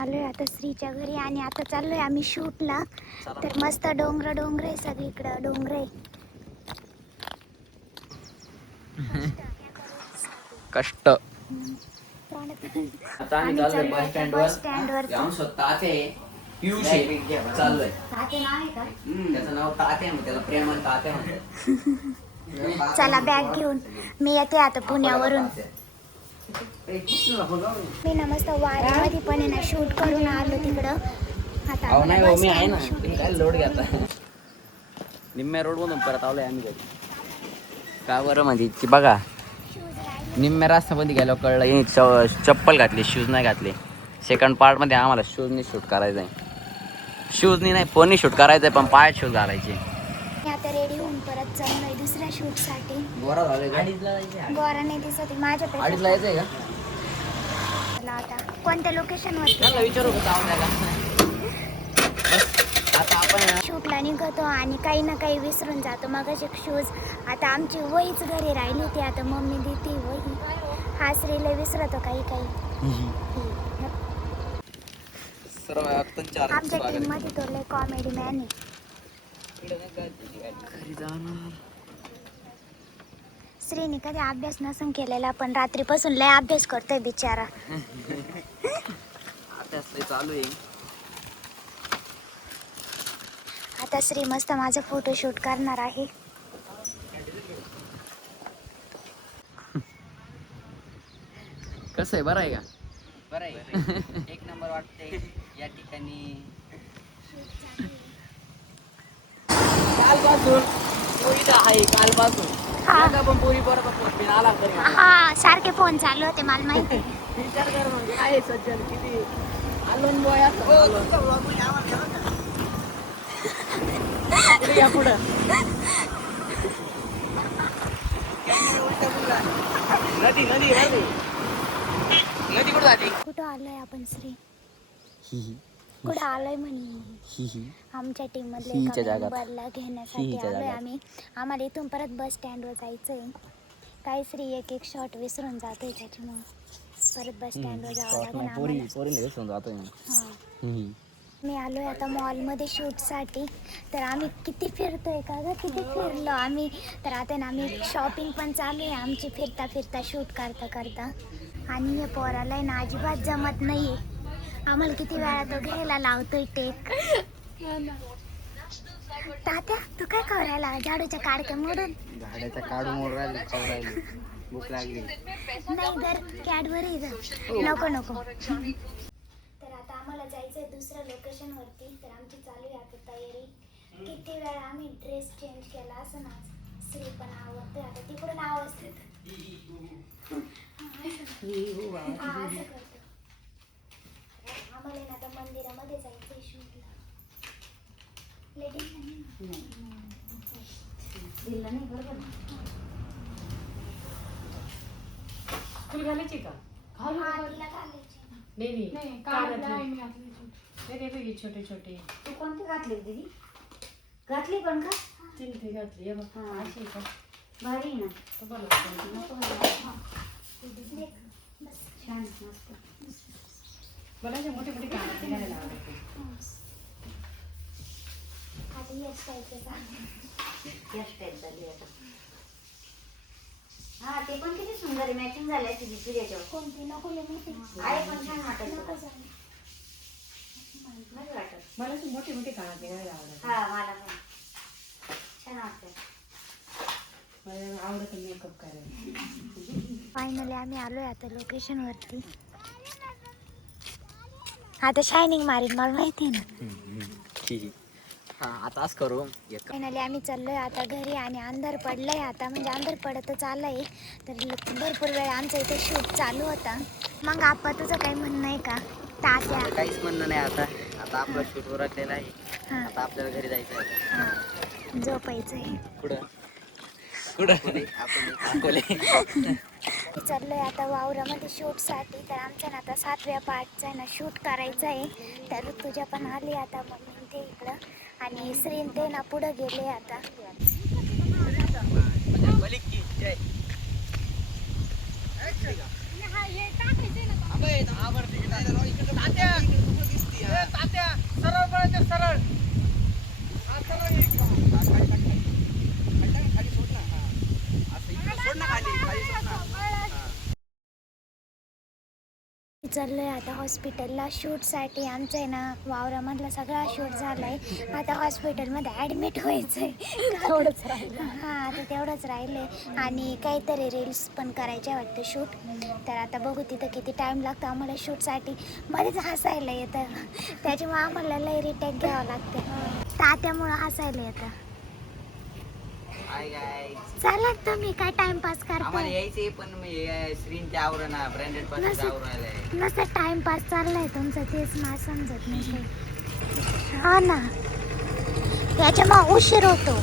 आलोय आता श्रीच्या घरी आणि आता चाललोय आम्ही शूटला. तर मस्त डोंगर डोंगर आहे, सगळीकडं डोंगर आहे. कष्ट. आम्ही चाललोय आता बस स्टँड वर. चाललोय. त्याचं नाव तात्या, त्याला प्रेमान तात्या म्हणतात. चला बॅग घेऊन मी येते आता पुण्यावरून. मी ना मस्त वारीमध्ये पण आहे ना शूट करून आलो तिकडं. आता मी आहे ना, काय लोड घेता. निम्म्या रोड मधून परत आलोय आम्ही घरी. का बरं म्हणजे की बघा, निम्म्या रस्त्यामध्ये गेलो कळलं हे चप्पल घातली, शूज नाही घातले. सेकंड पार्ट मध्ये आम्हाला शूजनी शूट करायचंय. शूजनी नाही, फोननी शूट करायचंय, पण पायात शूज घालायचे. मी आता रेडी होऊन परत चाललोय दुसऱ्या शूट साठी. गोरा झाले गोरा नाही दिसत माझ्या अडीचला यायचंय का? आता कोणत्या लोकेशन वर विचारू का आता आपण शूटला निघतो आणि काही ना काही विसरून जातो. मग शूज आता आमची वहीच घरी राहिली होती, आता मम्मी देते वही. हा श्रीला विसरतो काही काही. आमच्या टीम मध्ये तो लय कॉमेडी मॅन आहे. श्रीने कधी अभ्यास नसून केलेला, पण रात्रीपासून लय अभ्यास करतोय बिचारा. चालू आहे. आता श्री मस्त माझं फोटोशूट करणार आहे. कसं आहे, बरं आहे का? बरं आहे. एक नंबर वाटते या ठिकाणी. कालपासून आहे, कालपासून पण पोरी बरोबर आला. हा सारखे फोन चालू होते मला माहिती. विचार कर म्हणजे काय सज्जन किती आलोन बॉय पुढं. नदी नदी नदी नदी कुठं जाते? कुठं आलोय आपण श्री? कुठं आलोय म्हणे आमच्या टीम मधले मेंबरला घेण्यासाठी आलोय आम्ही. आम्हाला इथून परत बस स्टँड वर जायचंय. काही श्री एक एक शॉट विसरून जातोय, त्याच्यामुळे परत बस स्टँड वर जावं लागेल आम्हाला. मी आलोय आता मॉल मध्ये शूट साठी. तर आम्ही किती फिरतोय का ग, किती फिरलो आम्ही. तर आता ना आम्ही शॉपिंग पण चालू आहे आमची, फिरता फिरता शूट करता करता. आणि हे पोराला ना अजिबात जमत नाहीये. आम्हाला किती वेळा तो घ्यायला लावतोय टेक. तात्या तू काय करायला झाडूच्या काडक्या मोडून? झाडाच्या काढू मोड राहिली, भूक लागली. नाही तर कॅडबरी नको नको. तर आता आम्हाला जायचंय दुसऱ्या लोकेशन वरती. तर आमची चालू आहे आता तयारी. किती वेळा आम्ही ड्रेस चेंज केला असं ना. श्री पण आवडते आता तिकडून आवाज देत. असं करतो. आम्हाला ना आता मंदिरामध्ये जायचंय शूटला. लेडीज दिला नाही बरोबर. फुल घालायची का? तिला घालायची. नाही घातली छोटे छोटे. तू कोणती घातली दीदी? घातली पण का? तीन घातली अशी का? भारी ना. छान मस्त. मला मोठे मोठे कानातले घालायला आवडते. आता हेअरस्टाईल झाली आता. हा ते पण किती सुंदर आहे, मॅचिंग झाली असती दिसली त्याच्यावर. कोणती नको मोठी आहे पण छान वाटत. मला मोठे मोठे कानातले घालायला आवडत. हा मला पण छान वाटत. मला आवडत मेकअप करायला. फायनली आम्ही आलोय आता लोकेशन वरती. आता शायनिंग मारीन मला माहिती ना. आताच करू. फायनली आम्ही चाललोय आता घरी आणि अंधार पडलाय आता, म्हणजे अंधार पडतच आलंय. तर भरपूर वेळ आमचा इथे शूट चालू होता. मग आप्पा तुझं काही म्हणणं आहे का? तात्या काहीच म्हणणं नाही. आता आपलं शूट उरकलेलं आहे. आता आपल्याला घरी जायचं आहे. झोपायचंय. कुठं आपण अकोले. चाललोय आता वावरामध्ये शूटसाठी. तर आमचा ना आता 7व्या पार्टचा आहे ना शूट करायचा आहे. तर तुझ्या पण आली आता मम्मी ते इकडं आणि श्रीन ते ना पुढं गेले आता. चाललो आहे आता हॉस्पिटलला शूटसाठी. आमचं आहे ना वावरामधला सगळा शूट झाला आहे. आता हॉस्पिटलमध्ये ॲडमिट व्हायचं आहे. तेवढंच राहिलं. हां आता तेवढंच राहिलं आहे. आणि काहीतरी रील्स पण करायचे वाटतं शूट. तर आता बघू तिथं किती टाईम लागतो आम्हाला शूटसाठी. मध्येच हसायला येतं, त्याच्यामुळे आम्हाला लय रिटेक घ्यावं लागतं. तात्यामुळं हसायला येतं. हाय गाय, चला तुम्ही काय टाइमपास आम्हाला करताय? यायचंय पण मी स्क्रीनचे आवरण ब्रँडेड पासून आवरण आलंय. नसं टाइमपास चाललाय तुमचं, तेच मला समजत नाही काही. हा ना, त्याच्यामुळे उशीर होतो.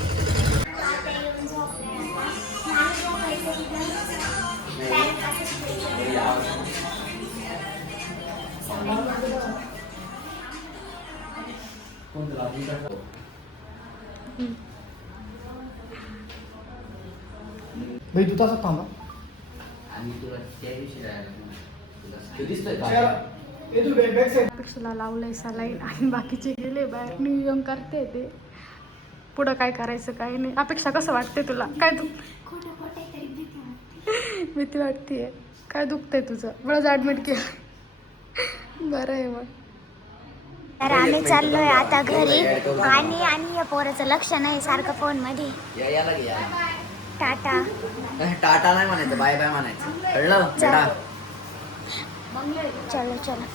भाई तू तसा थांबा. आणि तुला त्या दिवशी राहायला तुला दिसतोय का? ए तू बॅक साईड. अपेक्षाला लावलंय सलाईन आणि बाकीचे गेले बाहेर नियोजन करते ते. पुढं काय करायचं काय नाही. अपेक्षा कसं वाटते तुला? काय भीती वाटते. काय दुखतंय तुझं? बळच ॲडमिट केलं. बरं आहे मग. तर आम्ही चाललोय आता घरी. आणि या पोराचं लक्ष नाही सारखं फोन मध्ये. याला घे या. टाटा. टाटा नाही म्हणायचं, बाय बाय म्हणायचं, कळलं बेटा? चलो चलो.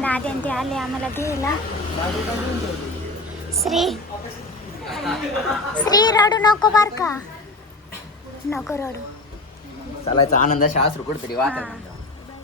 नाद्यान ते आले आम्हाला घ्यायला. श्री रडू नको बर का, नको रडू. चालायचा आनंद शास्त्र कुठतरी वाटत. हां.